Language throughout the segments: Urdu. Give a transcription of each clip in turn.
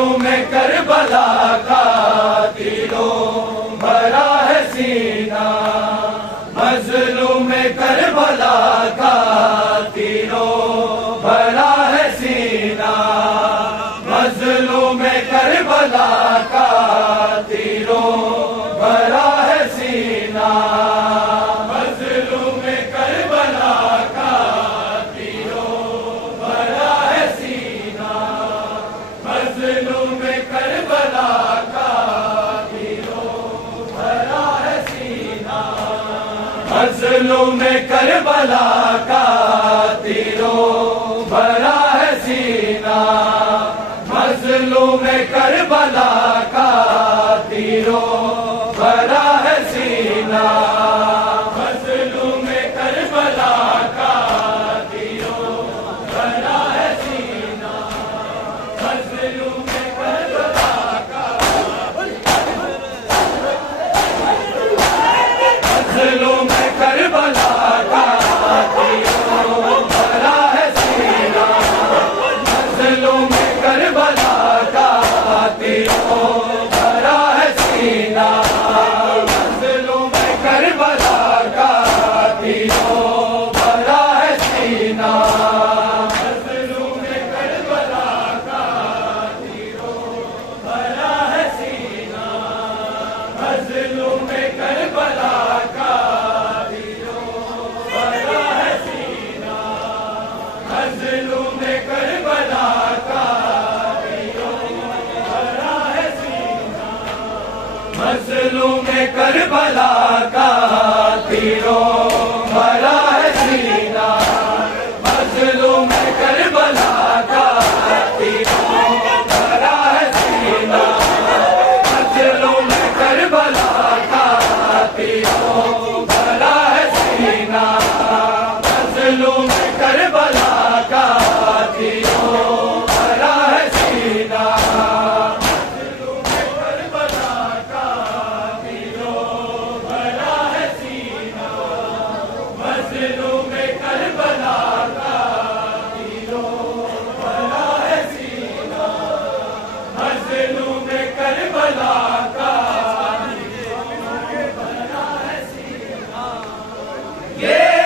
مظلوم کربلا کا تیروں بھرا ہے سینہ، مظلوم کربلا کا تیروں بھرا ہے سینہ، مظلوم کربلا کا تیروں بھرا ہے سینہ، مظلوم کربلا کا تیروں بھرا ہے سینہ، مظلوم کربلا کا تیروں بھرا ہے سینہ، مظلوم کربلا کا تیروں بھرا ہے سینہ، مظلوم کربلا کا تیروں بھرا ہے سینہ، مظلوم کربلا کا تیروں بھرا ہے سینہ، مظلوم کربلا کا مظلوم کربلا کا تیروں بھرا ہے سینہ، مظلوم کربلا کا تیروں بھرا ہے سینہ، مظلوم کربلا کا تیروں بھرا ہے سینہ، مظلوم کربلا کا تیروں بھرا ہے سینہ، مظلوم کربلا کا تیروں بھرا ہے سینہ، مظلوم کربلا کا مظلوم کربلا کا تیروں بھرا ہے سینہ، مظلوم کربلا کا تیروں بھرا ہے سینہ، مظلوم کربلا کا تیروں بھرا ہے سینہ، مظلوم کربلا کا تیروں بھرا ہے سینہ، مظلوم کربلا کا تیروں بھرا ہے سینہ، مظلوم کربلا کا تیروں بھرا ہے سینہ، یہ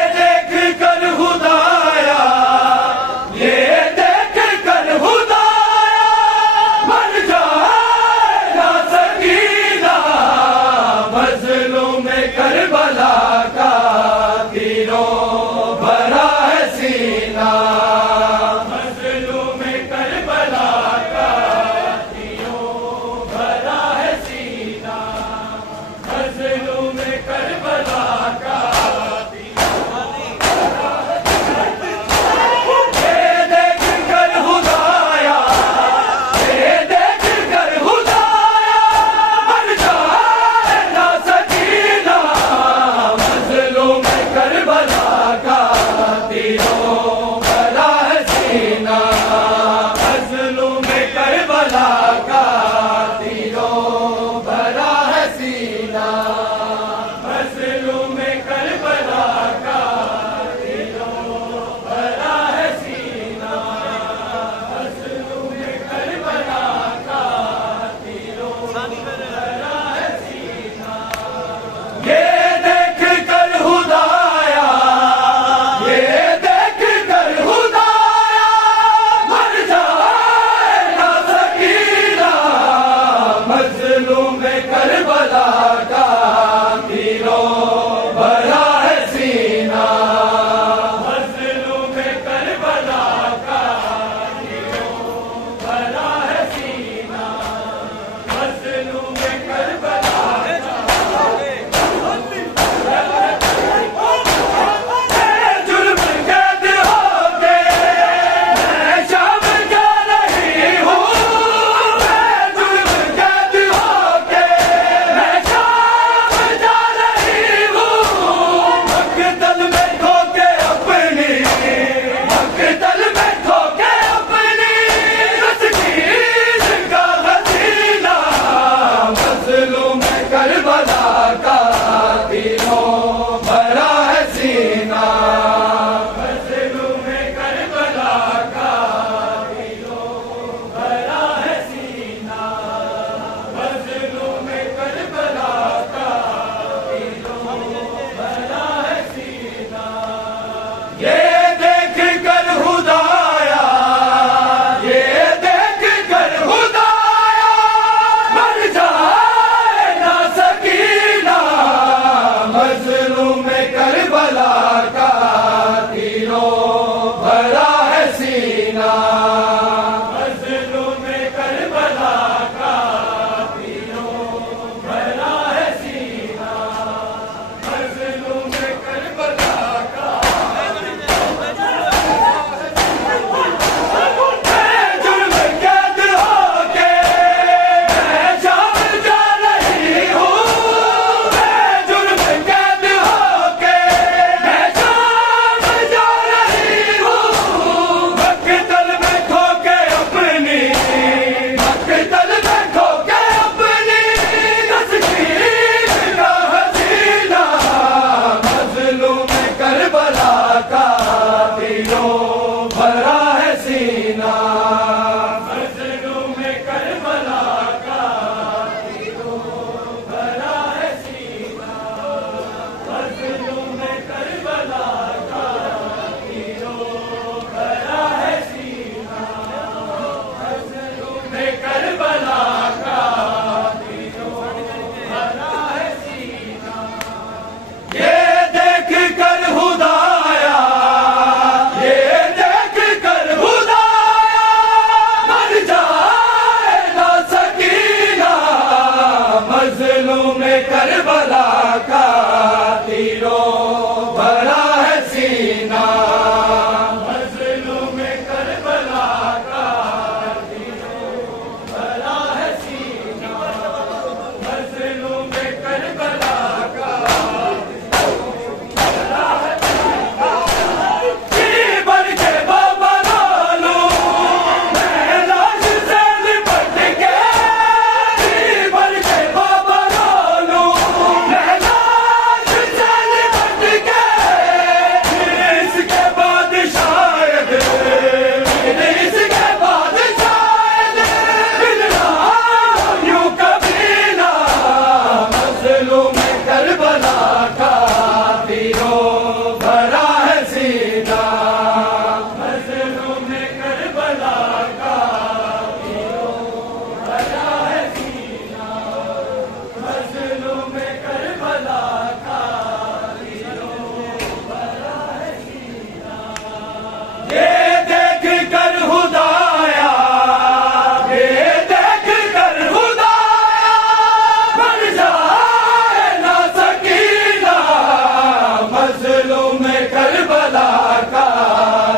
میں کربلا کا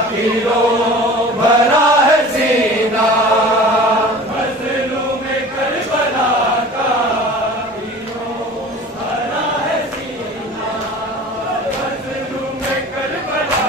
تیروں بھرا ہے سینہ مظلوم کربلا کا تیروں بھرا ہے سینہ مظلوم کربلا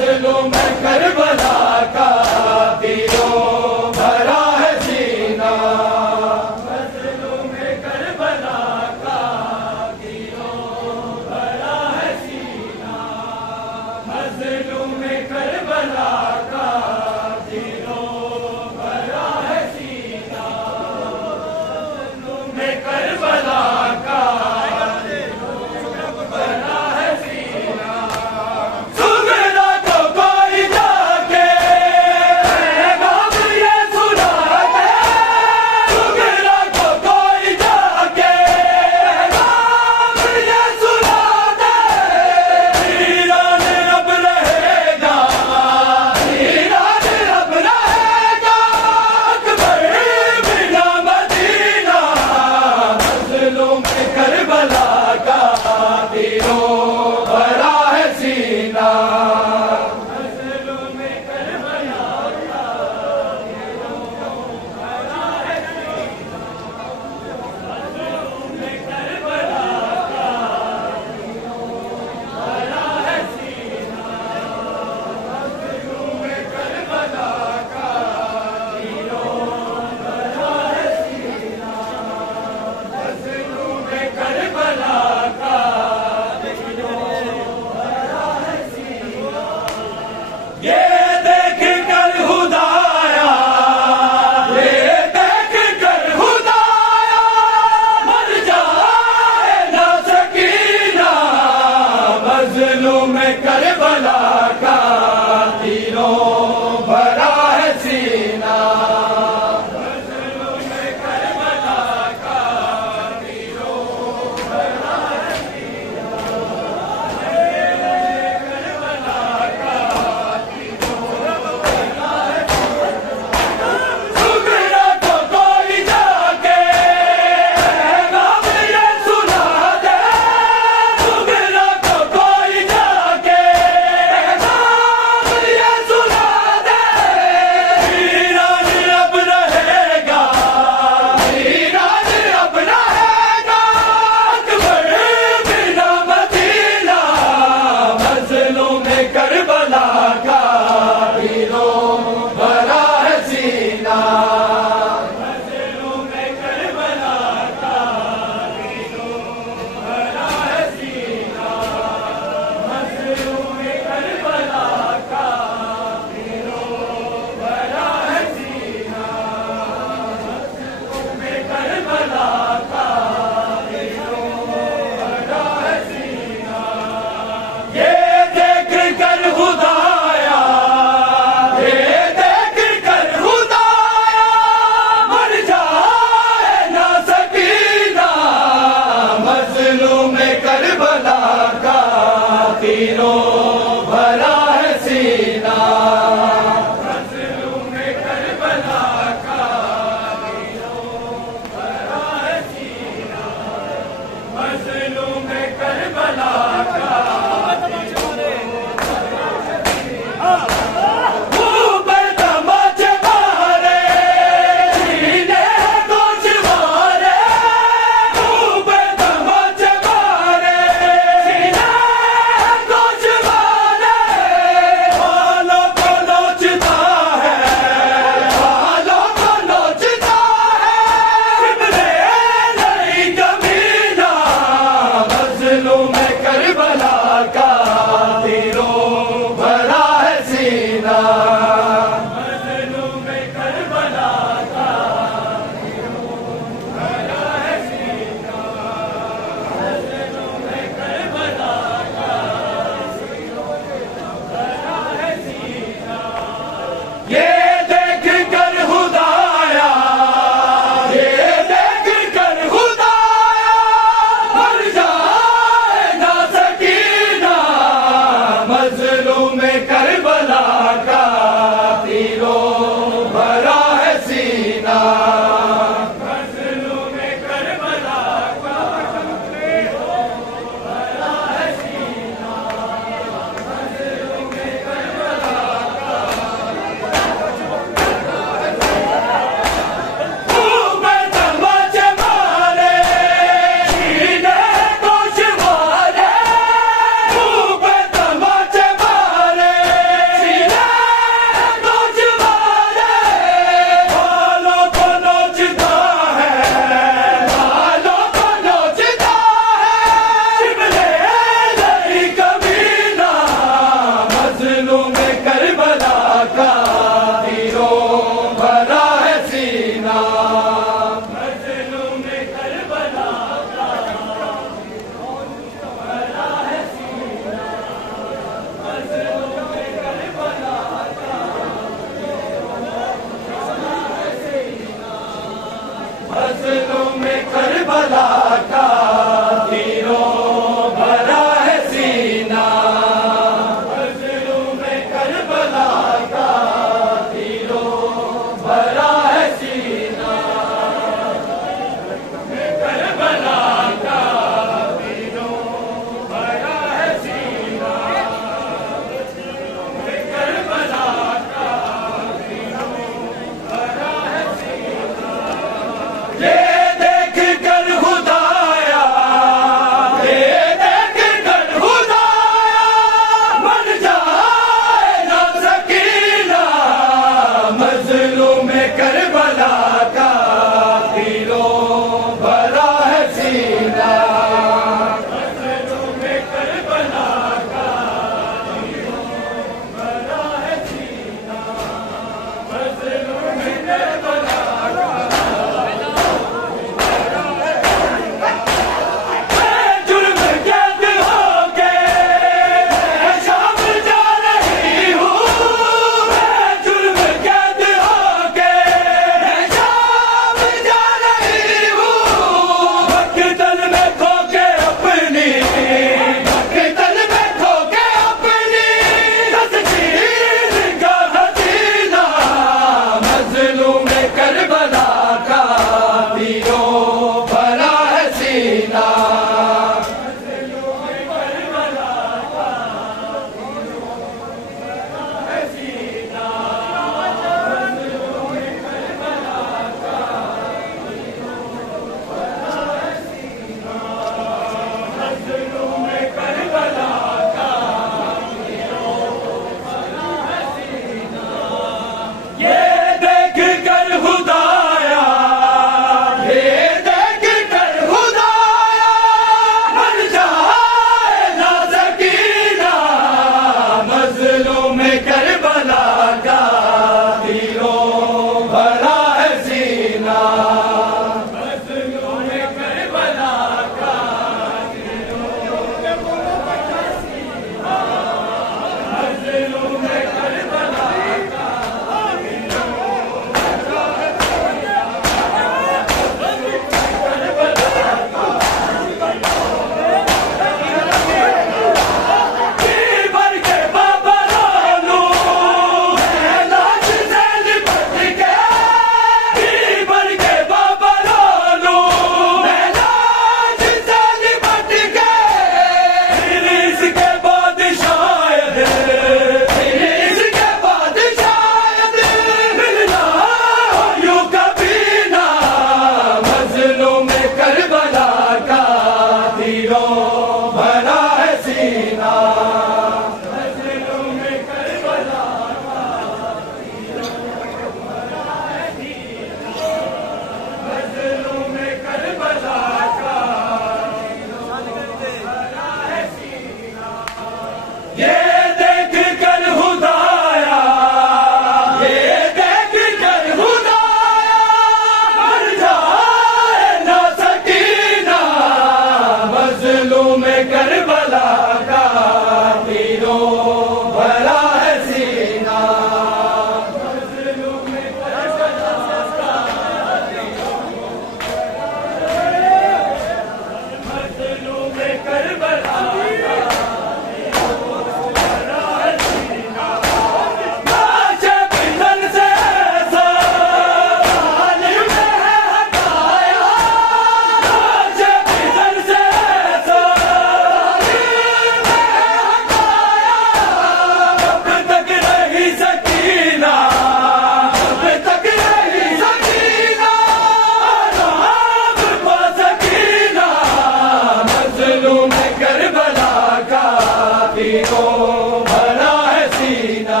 تیروں بھرا ہے سینہ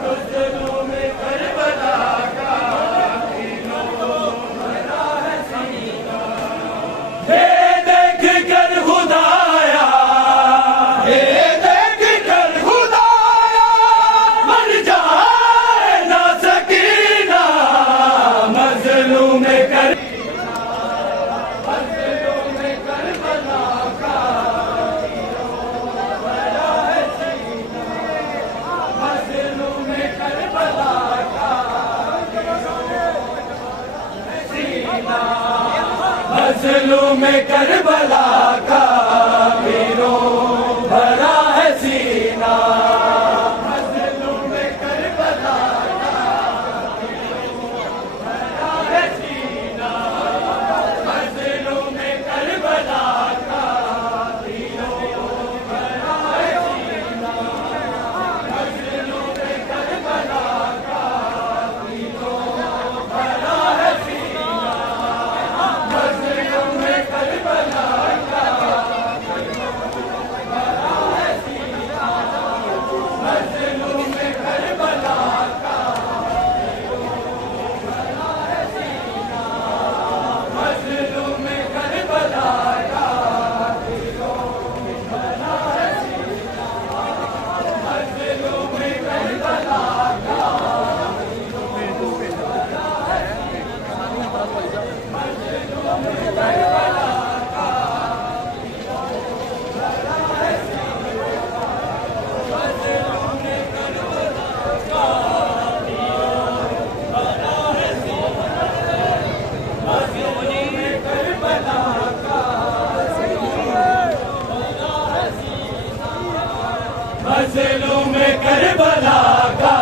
مظلوم کربلا کا بھرا ہے سینہ مظلوم کربلا کا بھرا ہے سینہ مظلوم کربلا کا تیروں بھرا ہے سینہ مظلوم کربلا کا بھرا ہے سینہ مظلوم کربلا کا تیروں بھرا ہے سینہ مظلوم کربلا کا تیروں بھرا ہے سینہ مظلوم کربلا کا مظلوم کربلا کا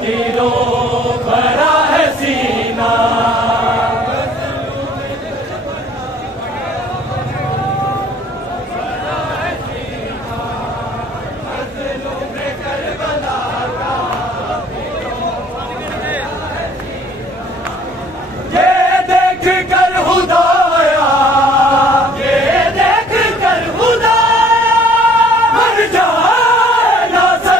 تیروں بھرا ہے سینہ یہ دیکھ کر خدایا یہ دیکھ کر خدایا مر جائے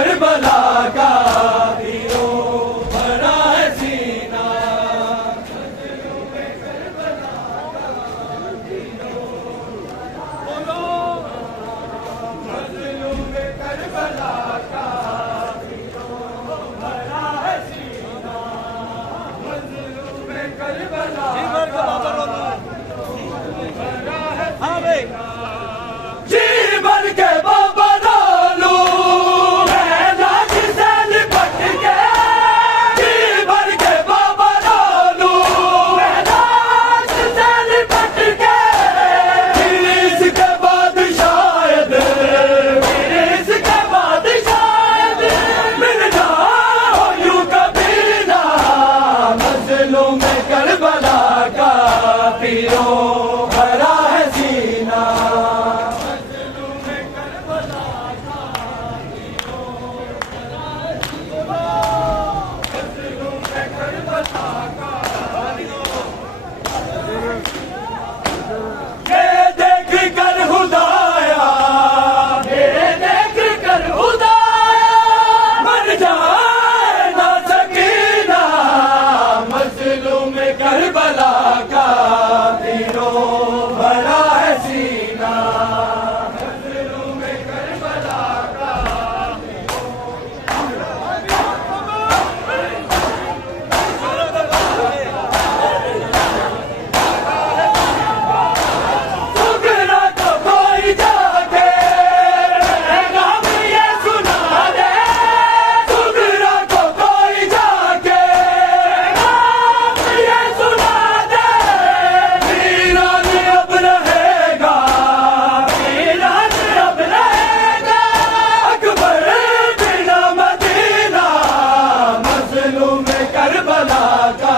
کربلا کا تیروں بھرا ہے سینہ منزلوں میں کربلا کا تیروں منزلوں میں کربلا کا تیروں بھرا ہے سینہ منزلوں میں کربلا جی بھر کے بابا ڈالو ہے لاج سے لپٹ کے جی بھر کے بابا ڈالو ہے لاج سے لپٹ کے پھر اس کے بعد شاید مل جاؤ یوں کبھی نہ منزلوں میں کربلا کا تیروں بھرا ہے سینہ کربلا کا تیروں بھرا ہے سینہ منزلوں میں کربلا کا سکرا تو کوئی جا کے غم یہ سنا دے سکرا تو کوئی جا کے کربلا کا تیروں بھرا ہے سینہ منزلوں میں کربلا کا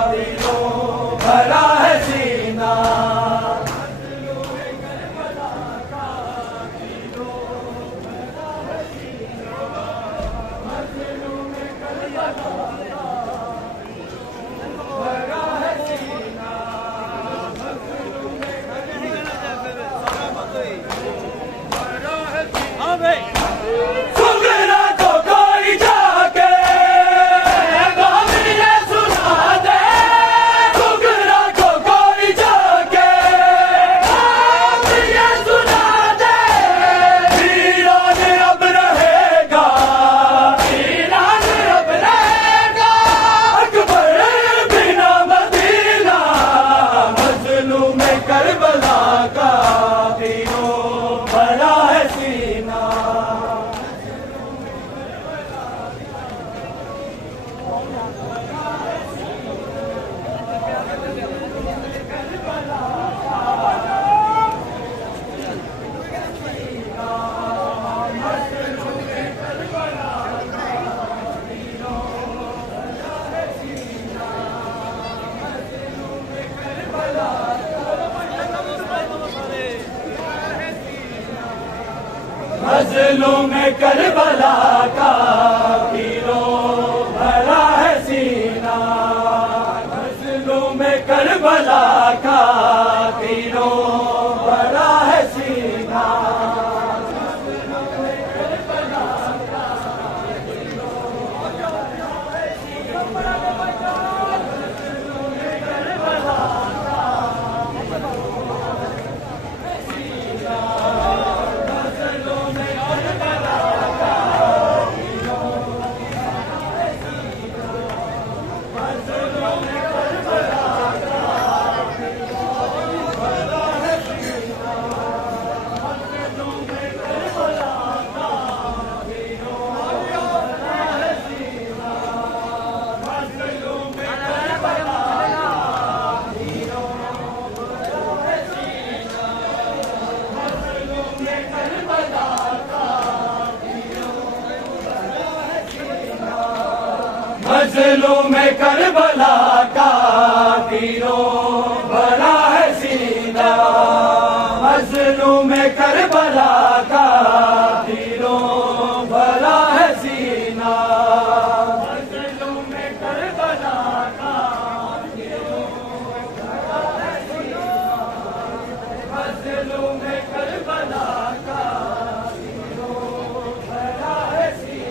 تیروں بھرا ہے سینہ منزلوں میں کربلا کا بھرا ہے سینہ منزلوں میں سکرا تو کوئی جا کے کربلا کا تیروں بھرا ہے سینہ منزلوں میں کربلا کا تیروں بھرا ہے سینہ منزلوں میں کربلا کا تیروں بھرا ہے سینہ منزلوں میں کربلا کا تیروں بھرا ہے سینہ منزلوں میں کربلا کا تیروں بھرا ہے سینہ منزلوں میں کربلا کا تیروں بھرا ہے سینہ منزلوں میں کربلا کا تیروں بھرا ہے سینہ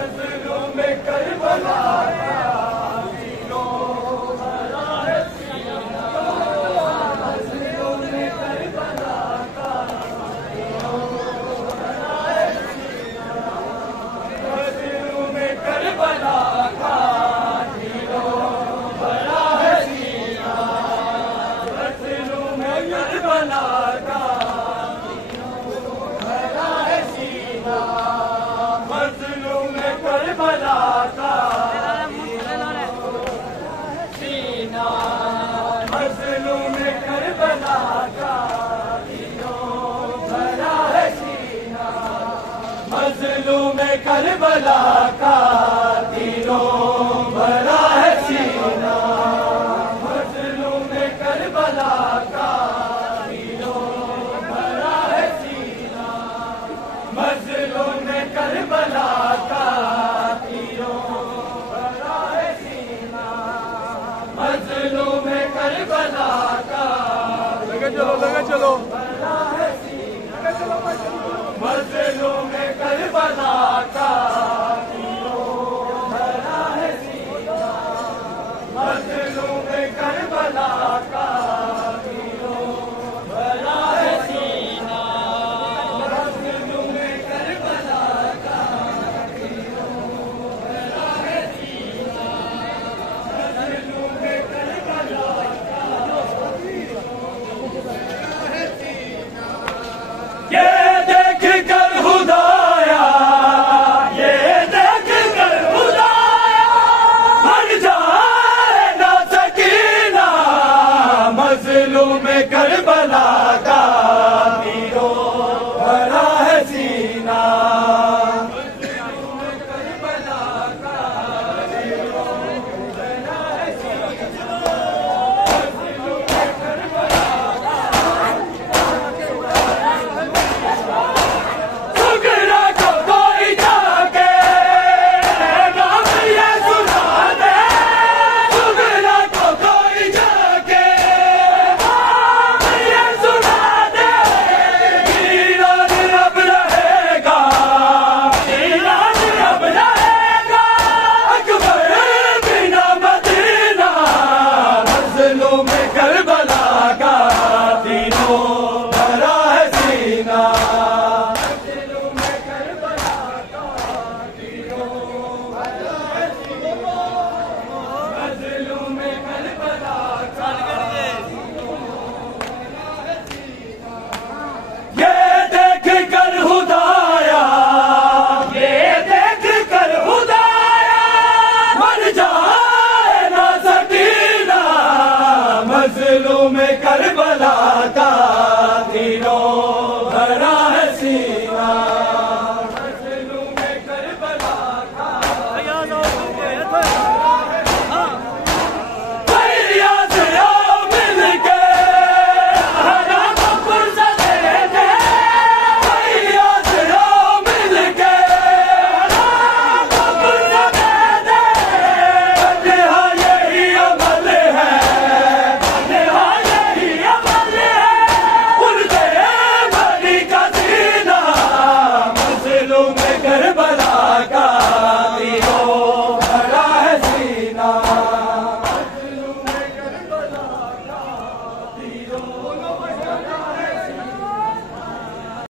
مظلوم کربلا کا تیروں بھرا ہے سینہ، مظلوم کربلا کا تیروں بھرا ہے سینہ، مظلوم کربلا کا تیروں بھرا ہے سینہ، مظلوم کربلا کا مظلوم کربلا کا سینہ، مظلوم کربلا کا بھرا ہے سینہ، مظلوم کربلا کا